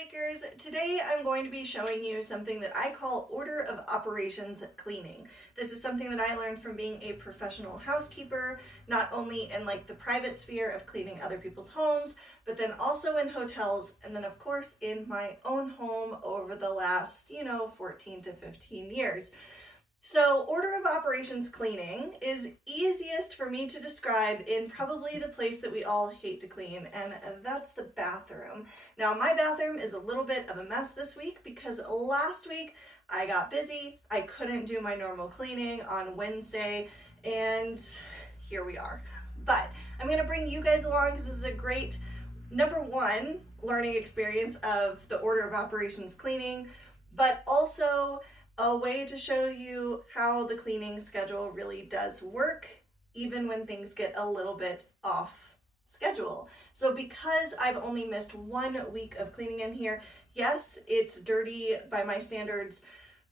homemakers. Today I'm going to be showing you something that I call order of operations cleaning. This is something that I learned from being a professional housekeeper, not only in like the private sphere of cleaning other people's homes, but then also in hotels, and then of course in my own home over the last, 14 to 15 years. So order of operations cleaning is easiest for me to describe in probably the place that we all hate to clean, and that's the bathroom. Now my bathroom is a little bit of a mess this week because last week I got busy. I couldn't do my normal cleaning on Wednesday, and here we are. But I'm gonna bring you guys along because this is a great number one learning experience of the order of operations cleaning, but also a way to show you how the cleaning schedule really does work, even when things get a little bit off schedule. So because I've only missed 1 week of cleaning in here, yes, it's dirty by my standards,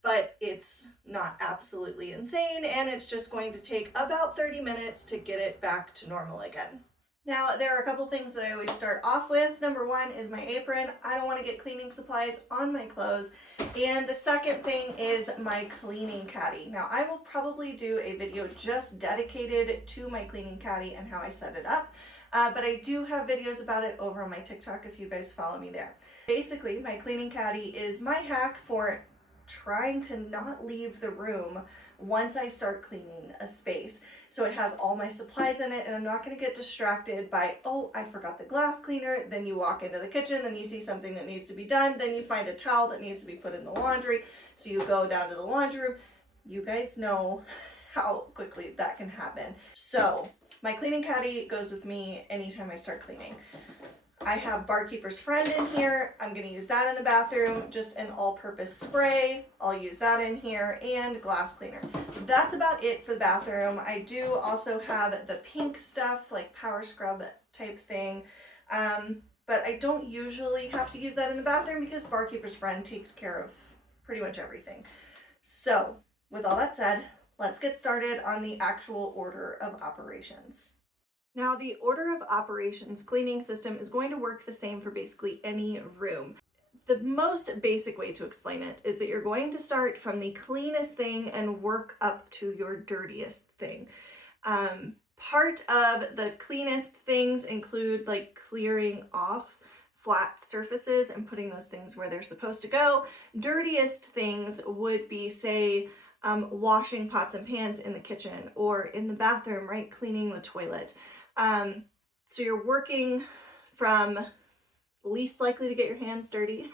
but it's not absolutely insane, and it's just going to take about 30 minutes to get it back to normal again. Now, there are a couple things that I always start off with. Number one is my apron. I don't want to get cleaning supplies on my clothes. And the second thing is my cleaning caddy. Now, I will probably do a video just dedicated to my cleaning caddy and how I set it up. But I do have videos about it over on my TikTok if you guys follow me there. Basically, my cleaning caddy is my hack for trying to not leave the room once I start cleaning a space. So it has all my supplies in it, and I'm not going to get distracted by, oh, I forgot the glass cleaner. Then you walk into the kitchen, then you see something that needs to be done. Then you find a towel that needs to be put in the laundry. So you go down to the laundry room. You guys know how quickly that can happen. So my cleaning caddy goes with me anytime I start cleaning. I have Barkeeper's Friend in here. I'm going to use that in the bathroom, just an all-purpose spray. I'll use that in here, and glass cleaner. That's about it for the bathroom. I do also have the pink stuff, like power scrub type thing, but I don't usually have to use that in the bathroom because Barkeeper's Friend takes care of pretty much everything. So with all that said, let's get started on the actual order of operations. Now, the order of operations cleaning system is going to work the same for basically any room. The most basic way to explain it is that you're going to start from the cleanest thing and work up to your dirtiest thing. Part of the cleanest things include like clearing off flat surfaces and putting those things where they're supposed to go. Dirtiest things would be, say, washing pots and pans in the kitchen or in the bathroom, right? Cleaning the toilet. So you're working from least likely to get your hands dirty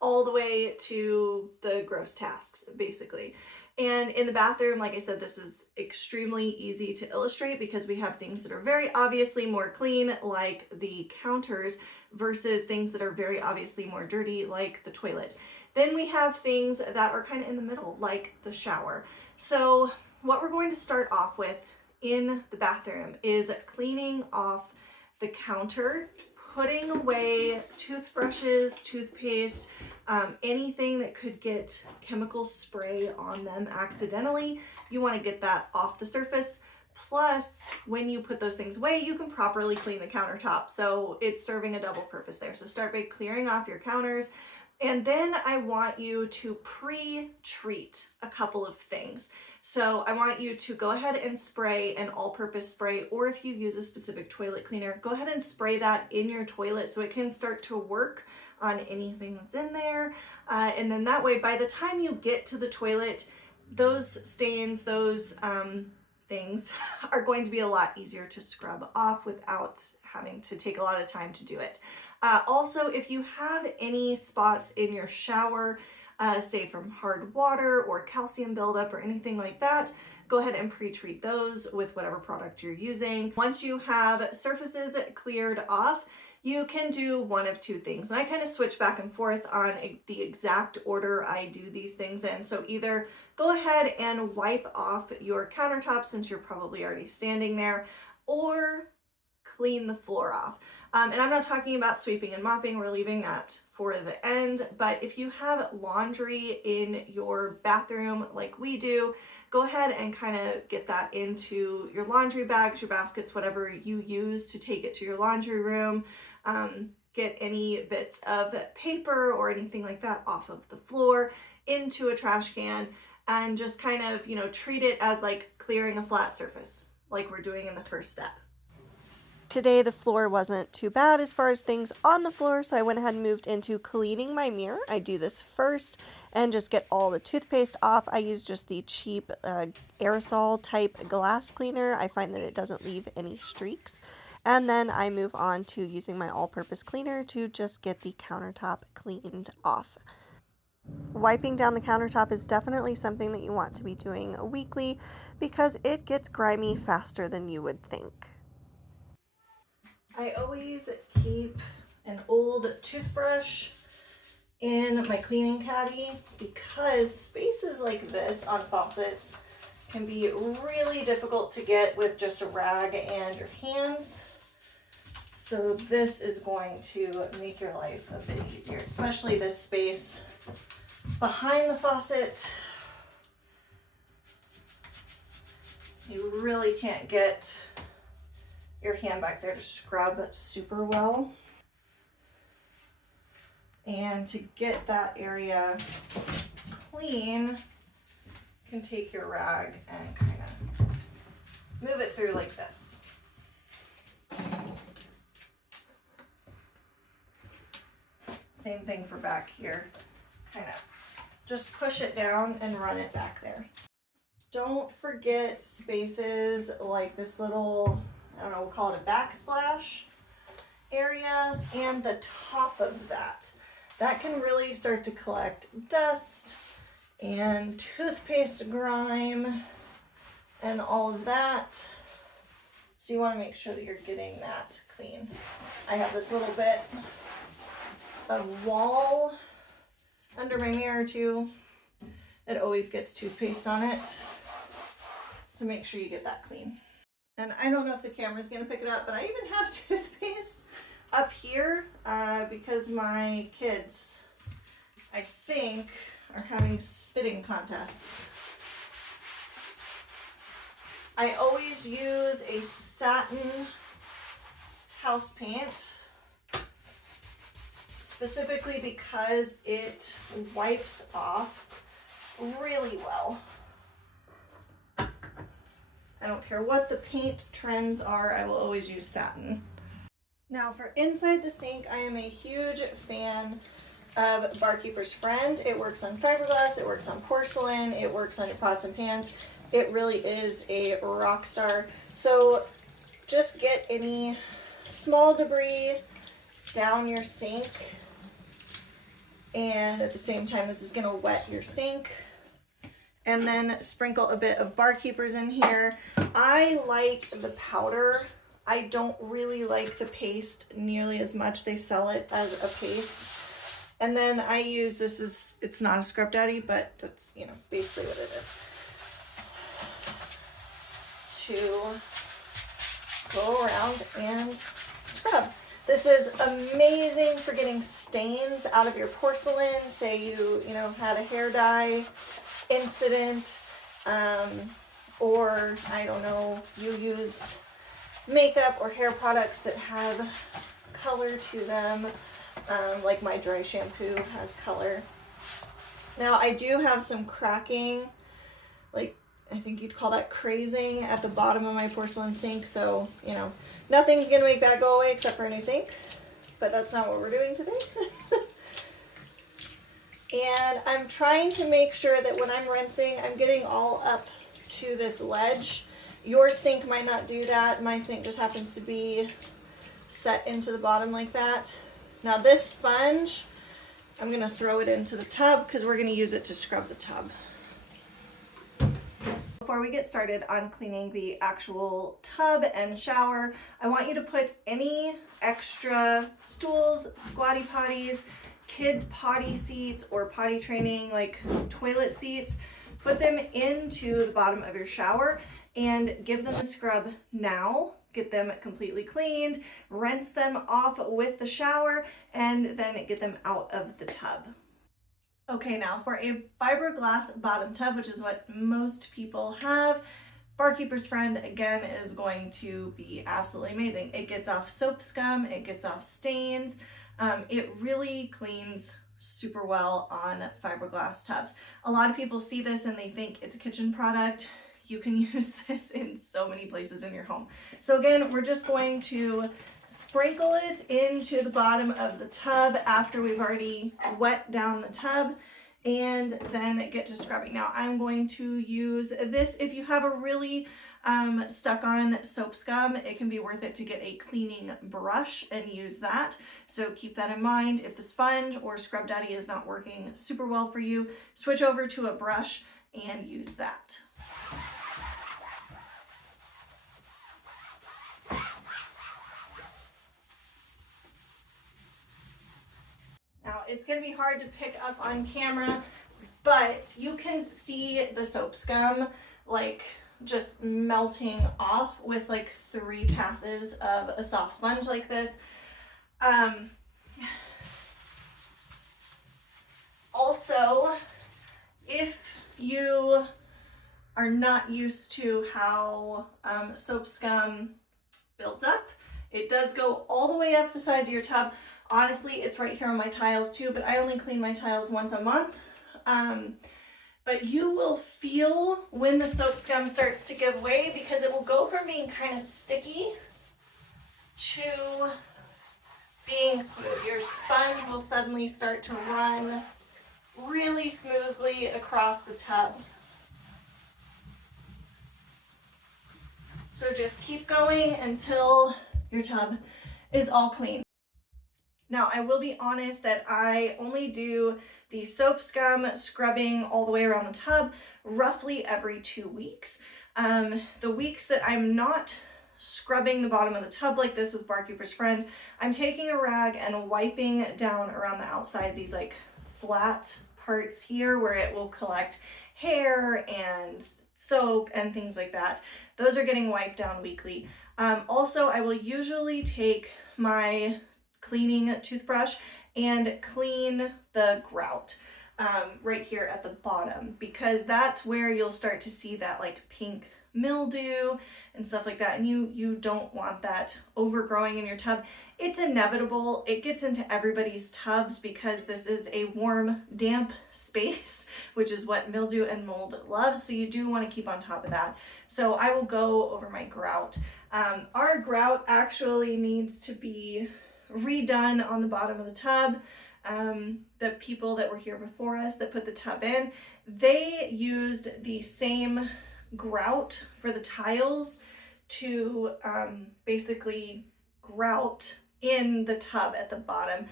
all the way to the gross tasks, basically. And in the bathroom, like I said, this is extremely easy to illustrate because we have things that are very obviously more clean, like the counters, versus things that are very obviously more dirty, like the toilet. Then we have things that are kind of in the middle, like the shower. So what we're going to start off with in the bathroom is cleaning off the counter, putting away toothbrushes, toothpaste, anything that could get chemical spray on them accidentally. You want to get that off the surface. Plus, when you put those things away, you can properly clean the countertop. So it's serving a double purpose there. So start by clearing off your counters. And then I want you to pre-treat a couple of things. So I want you to go ahead and spray an all-purpose spray, or if you use a specific toilet cleaner, go ahead and spray that in your toilet so it can start to work on anything that's in there. And then that way, by the time you get to the toilet, those stains, those things are going to be a lot easier to scrub off without having to take a lot of time to do it. Also, if you have any spots in your shower, say from hard water or calcium buildup or anything like that, go ahead and pre-treat those with whatever product you're using. Once you have surfaces cleared off, you can do one of two things. And I kind of switch back and forth on the exact order I do these things in. So either go ahead and wipe off your countertop since you're probably already standing there, or clean the floor off. And I'm not talking about sweeping and mopping, we're leaving that for the end, but if you have laundry in your bathroom like we do, go ahead and kind of get that into your laundry bags, your baskets, whatever you use to take it to your laundry room. get any bits of paper or anything like that off of the floor into a trash can, and just kind of, you know, treat it as like clearing a flat surface like we're doing in the first step. Today the floor wasn't too bad as far as things on the floor, so I went ahead and moved into cleaning my mirror. I do this first and just get all the toothpaste off. I use just the cheap aerosol type glass cleaner. I find that it doesn't leave any streaks. And then I move on to using my all-purpose cleaner to just get the countertop cleaned off. Wiping down the countertop is definitely something that you want to be doing weekly because it gets grimy faster than you would think. I always keep an old toothbrush in my cleaning caddy because spaces like this on faucets can be really difficult to get with just a rag and your hands. So this is going to make your life a bit easier, especially this space behind the faucet. You really can't get your hand back there to scrub super well. And to get that area clean, you can take your rag and kind of move it through like this. Same thing for back here. Kind of just push it down and run it back there. Don't forget spaces like this little, I don't know, we'll call it a backsplash area, and the top of that. That can really start to collect dust and toothpaste grime and all of that. So you want to make sure that you're getting that clean. I have this little bit of wall under my mirror too. It always gets toothpaste on it. So make sure you get that clean. And I don't know if the camera's gonna pick it up, but I even have toothpaste up here because my kids, I think, are having spitting contests. I always use a satin house paint, specifically because it wipes off really well. I don't care what the paint trends are, I will always use satin. Now for inside the sink, I am a huge fan of Barkeeper's Friend. It works on fiberglass, it works on porcelain, it works on your pots and pans. It really is a rock star. So just get any small debris down your sink, and at the same time this is going to wet your sink. And then sprinkle a bit of Barkeeper's in here. I like the powder. I don't really like the paste nearly as much. They sell it as a paste. And then I use, it's not a Scrub Daddy, but that's, you know, basically what it is, to go around and scrub. This is amazing for getting stains out of your porcelain. Say you know, had a hair dye incident, or I don't know, you use makeup or hair products that have color to them, like my dry shampoo has color. Now I do have some cracking, like I think you'd call that crazing, at the bottom of my porcelain sink, so you know, nothing's gonna make that go away except for a new sink, but that's not what we're doing today. And I'm trying to make sure that when I'm rinsing, I'm getting all up to this ledge. Your sink might not do that. My sink just happens to be set into the bottom like that. Now this sponge, I'm gonna throw it into the tub because we're gonna use it to scrub the tub. Before we get started on cleaning the actual tub and shower, I want you to put any extra stools, squatty potties, kids potty seats, or potty training like toilet seats, put them into the bottom of your shower and give them a scrub now. Get them completely cleaned, rinse them off with the shower, and then get them out of the tub. Okay, now for a fiberglass bottom tub, which is what most people have, Barkeeper's Friend, again, is going to be absolutely amazing. It gets off soap scum, it gets off stains. It really cleans super well on fiberglass tubs. A lot of people see this and they think it's a kitchen product. You can use this in so many places in your home. So again, we're just going to sprinkle it into the bottom of the tub after we've already wet down the tub, and then get to scrubbing. Now I'm going to use this. If you have a really stuck on soap scum, it can be worth it to get a cleaning brush and use that. So keep that in mind. If the sponge or Scrub Daddy is not working super well for you, switch over to a brush and use that. Now it's going to be hard to pick up on camera, but you can see the soap scum like just melting off with like 3 passes of a soft sponge like this. Also, if you are not used to how soap scum builds up, it does go all the way up the sides of your tub. Honestly, it's right here on my tiles too, but I only clean my tiles once a month. But you will feel when the soap scum starts to give way, because it will go from being kind of sticky to being smooth. Your sponge will suddenly start to run really smoothly across the tub. So just keep going until your tub is all clean. Now, I will be honest that I only do the soap scum scrubbing all the way around the tub roughly every 2 weeks. The weeks that I'm not scrubbing the bottom of the tub like this with Barkeeper's Friend, I'm taking a rag and wiping down around the outside, these like flat parts here where it will collect hair and soap and things like that. Those are getting wiped down weekly. Also, I will usually take my cleaning toothbrush and clean the grout right here at the bottom, because that's where you'll start to see that like pink mildew and stuff like that, and you don't want that overgrowing in your tub. It's inevitable. It gets into everybody's tubs because this is a warm, damp space, which is what mildew and mold loves, so you do want to keep on top of that. So I will go over my grout. Our grout actually needs to be redone on the bottom of the tub. The people that were here before us that put the tub in, they used the same grout for the tiles to basically grout in the tub at the bottom.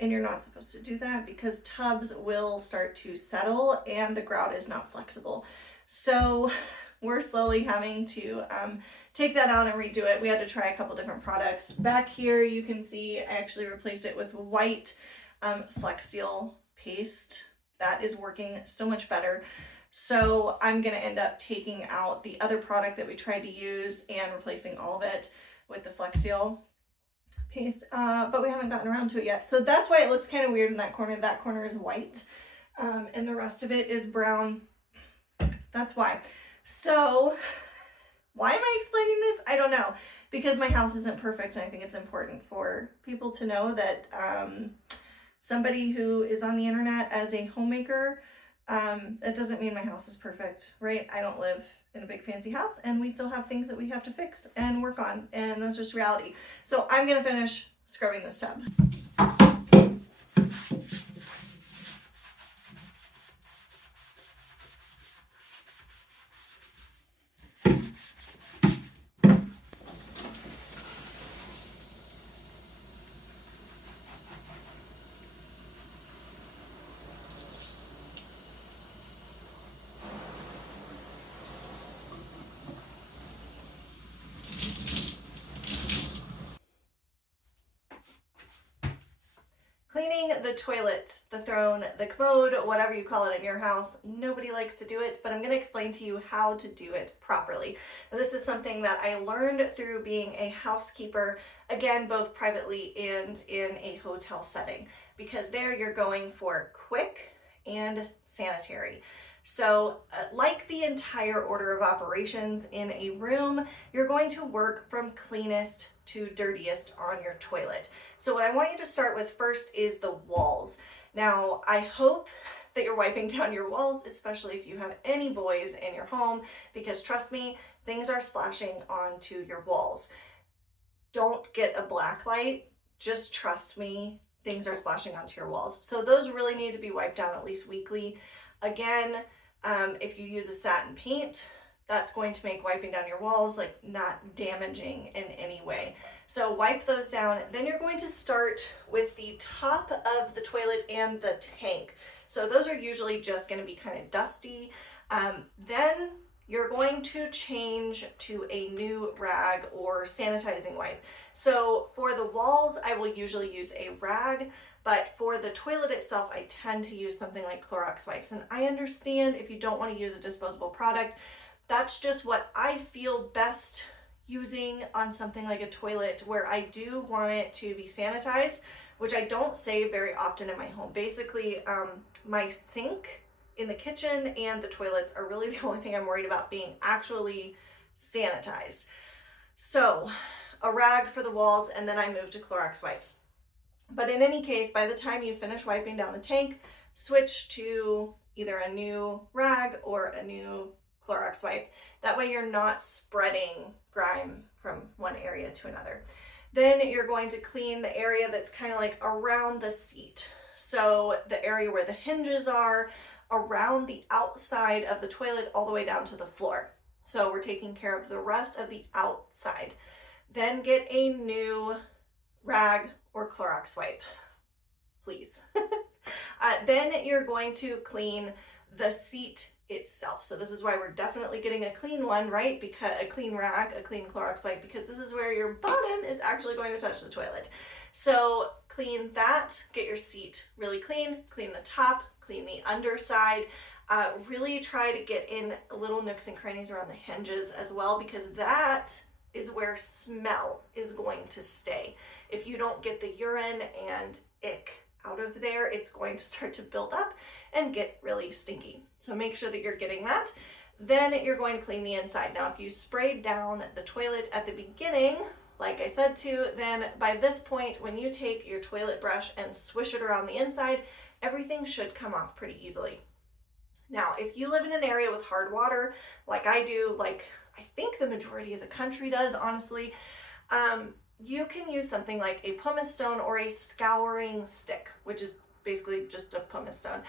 And you're not supposed to do that because tubs will start to settle and the grout is not flexible. So we're slowly having to take that out and redo it. We had to try a couple different products. Back here you can see I actually replaced it with white Flex Seal paste. That is working so much better. So I'm gonna end up taking out the other product that we tried to use and replacing all of it with the Flex Seal paste, but we haven't gotten around to it yet. So that's why it looks kind of weird in that corner. That corner is white and the rest of it is brown. That's why. So why am I explaining this? I don't know, because my house isn't perfect, and I think it's important for people to know that somebody who is on the internet as a homemaker, that doesn't mean my house is perfect, right? I don't live in a big fancy house, and we still have things that we have to fix and work on, and that's just reality. So I'm gonna finish scrubbing this tub. Cleaning the toilet, the throne, the commode, whatever you call it in your house, nobody likes to do it, but I'm going to explain to you how to do it properly. Now, this is something that I learned through being a housekeeper, again, both privately and in a hotel setting, because there you're going for quick and sanitary. So like the entire order of operations in a room, you're going to work from cleanest to dirtiest on your toilet. So what I want you to start with first is the walls. Now, I hope that you're wiping down your walls, especially if you have any boys in your home, because trust me, things are splashing onto your walls. Don't get a black light, just trust me, things are splashing onto your walls. So those really need to be wiped down at least weekly. Again, if you use a satin paint, that's going to make wiping down your walls like not damaging in any way. So wipe those down. Then you're going to start with the top of the toilet and the tank. So those are usually just going to be kind of dusty. Then you're going to change to a new rag or sanitizing wipe. So for the walls, I will usually use a rag, but for the toilet itself, I tend to use something like Clorox wipes. And I understand if you don't want to use a disposable product, that's just what I feel best using on something like a toilet where I do want it to be sanitized, which I don't say very often in my home. Basically, my sink in the kitchen and the toilets are really the only thing I'm worried about being actually sanitized. So a rag for the walls, and then I move to Clorox wipes. But in any case, by the time you finish wiping down the tank, switch to either a new rag or a new Clorox wipe. That way you're not spreading grime from one area to another. Then you're going to clean the area that's kind of like around the seat. So the area where the hinges are, around the outside of the toilet, all the way down to the floor. So we're taking care of the rest of the outside. Then get a new rag or Clorox wipe, please. Then you're going to clean the seat itself. So this is why we're definitely getting a clean one, right? Because a clean rag, a clean Clorox wipe, because this is where your bottom is actually going to touch the toilet. So clean that, get your seat really clean, clean the top, clean the underside. Really try to get in little nooks and crannies around the hinges as well, because that is where smell is going to stay. If you don't get the urine and ick out of there, it's going to start to build up and get really stinky. So make sure that you're getting that. Then you're going to clean the inside. Now, if you sprayed down the toilet at the beginning, like I said to, then by this point, when you take your toilet brush and swish it around the inside, everything should come off pretty easily. Now, if you live in an area with hard water, like I do, like I think the majority of the country does, honestly, you can use something like a pumice stone or a scouring stick, which is basically just a pumice stone.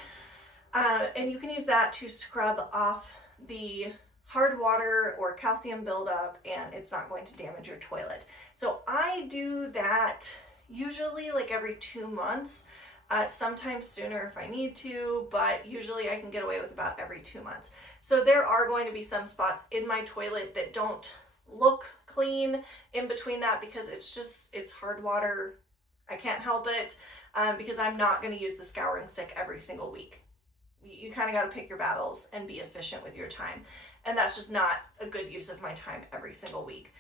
And you can use that to scrub off the hard water or calcium buildup, and it's not going to damage your toilet. So I do that usually like every 2 months, sometimes sooner if I need to, but usually I can get away with about every 2 months. So there are going to be some spots in my toilet that don't look clean in between that, because it's hard water. I can't help it, because I'm not going to use the scouring stick every single week. You kind of got to pick your battles and be efficient with your time. And that's just not a good use of my time every single week.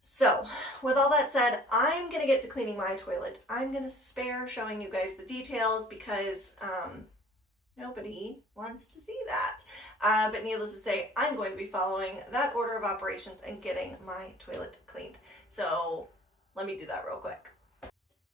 So with all that said, I'm going to get to cleaning my toilet. I'm going to spare showing you guys the details because nobody wants to see that. But needless to say, I'm going to be following that order of operations and getting my toilet cleaned. So let me do that real quick.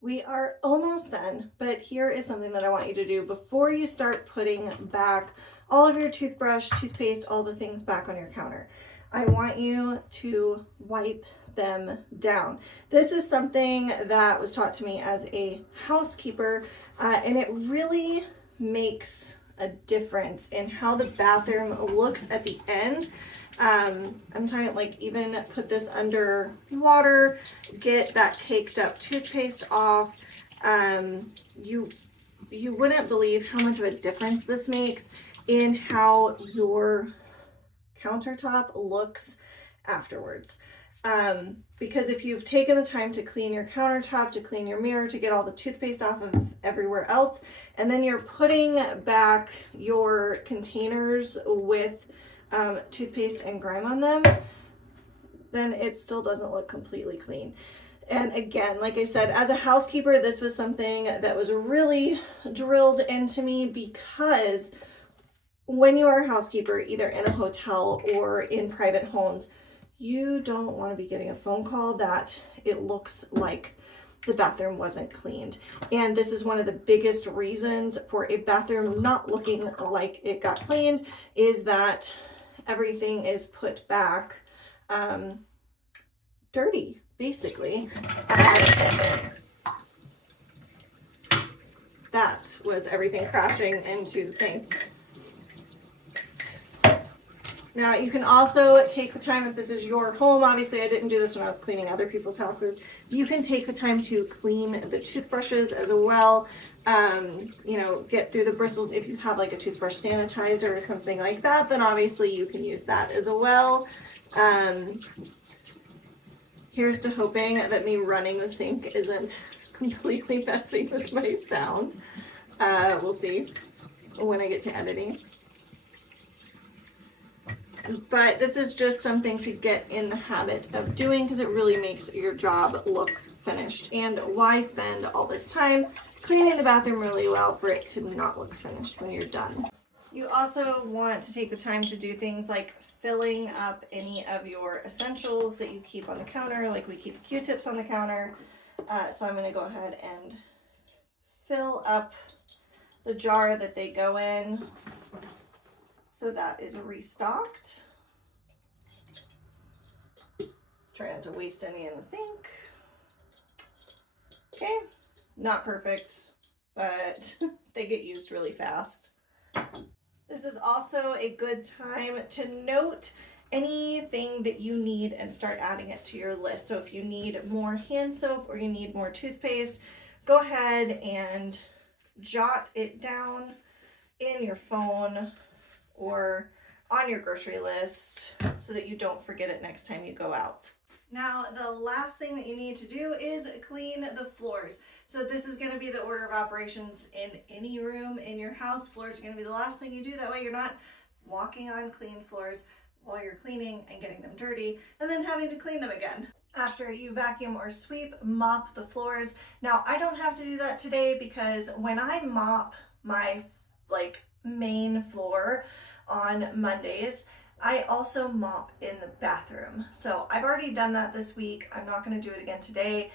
We are almost done, but here is something that I want you to do before you start putting back all of your toothbrush, toothpaste, all the things back on your counter. I want you to wipe them down. This is something that was taught to me as a housekeeper, and it really makes a difference in how the bathroom looks at the end. I'm trying to like even put this under water, get that caked up toothpaste off. You wouldn't believe how much of a difference this makes in how your countertop looks afterwards. Because if you've taken the time to clean your countertop, to clean your mirror, to get all the toothpaste off of everywhere else, and then you're putting back your containers with toothpaste and grime on them, then it still doesn't look completely clean. And again, like I said, as a housekeeper, this was something that was really drilled into me because when you are a housekeeper, either in a hotel or in private homes, you don't want to be getting a phone call that it looks like the bathroom wasn't cleaned. And this is one of the biggest reasons for a bathroom not looking like it got cleaned, is that everything is put back dirty, basically. That was everything crashing into the sink. Now you can also take the time, if this is your home, obviously I didn't do this when I was cleaning other people's houses, you can take the time to clean the toothbrushes as well. You know, get through the bristles. If you have like a toothbrush sanitizer or something like that, then obviously you can use that as well. Here's to hoping that me running the sink isn't completely messing with my sound. We'll see when I get to editing. But this is just something to get in the habit of doing, because it really makes your job look finished. And why spend all this time cleaning the bathroom really well for it to not look finished when you're done? You also want to take the time to do things like filling up any of your essentials that you keep on the counter, like we keep Q-tips on the counter. So I'm going to go ahead and fill up the jar that they go in. So that is restocked. Try not to waste any in the sink. Okay, not perfect, but they get used really fast. This is also a good time to note anything that you need and start adding it to your list. So if you need more hand soap or you need more toothpaste, go ahead and jot it down in your phone or on your grocery list so that you don't forget it next time you go out. Now, the last thing that you need to do is clean the floors. So this is going to be the order of operations in any room in your house. Floors are going to be the last thing you do. That way you're not walking on clean floors while you're cleaning and getting them dirty and then having to clean them again. After you vacuum or sweep, mop the floors. Now, I don't have to do that today because when I mop my main floor on Mondays, I also mop in the bathroom. So I've already done that this week. I'm not going to do it again today.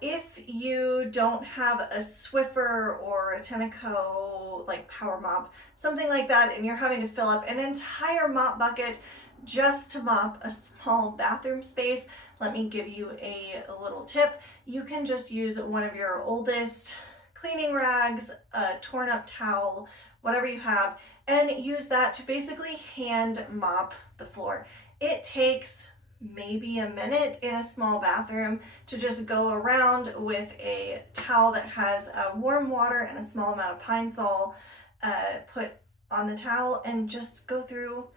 If you don't have a Swiffer or a Tenneco power mop, something like that, and you're having to fill up an entire mop bucket just to mop a small bathroom space, let me give you a little tip. You can just use one of your oldest cleaning rags, a torn up towel, whatever you have, and use that to basically hand mop the floor. It takes maybe a minute in a small bathroom to just go around with a towel that has warm water and a small amount of Pine Sol put on the towel, and just go through,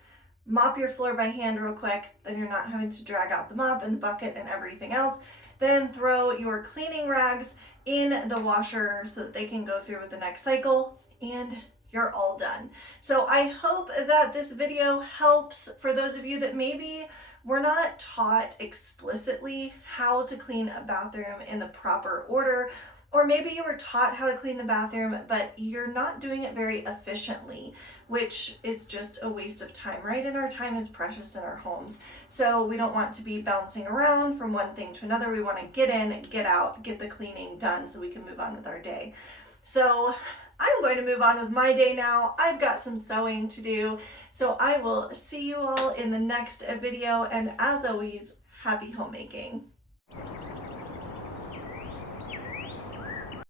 mop your floor by hand real quick. Then you're not having to drag out the mop and the bucket and everything else. Then throw your cleaning rags in the washer so that they can go through with the next cycle, and you're all done. So I hope that this video helps for those of you that maybe were not taught explicitly how to clean a bathroom in the proper order, or maybe you were taught how to clean the bathroom, but you're not doing it very efficiently, which is just a waste of time, right? And our time is precious in our homes. So we don't want to be bouncing around from one thing to another. We want to get in, get out, get the cleaning done so we can move on with our day. So I'm going to move on with my day now. I've got some sewing to do. So I will see you all in the next video. And as always, happy homemaking.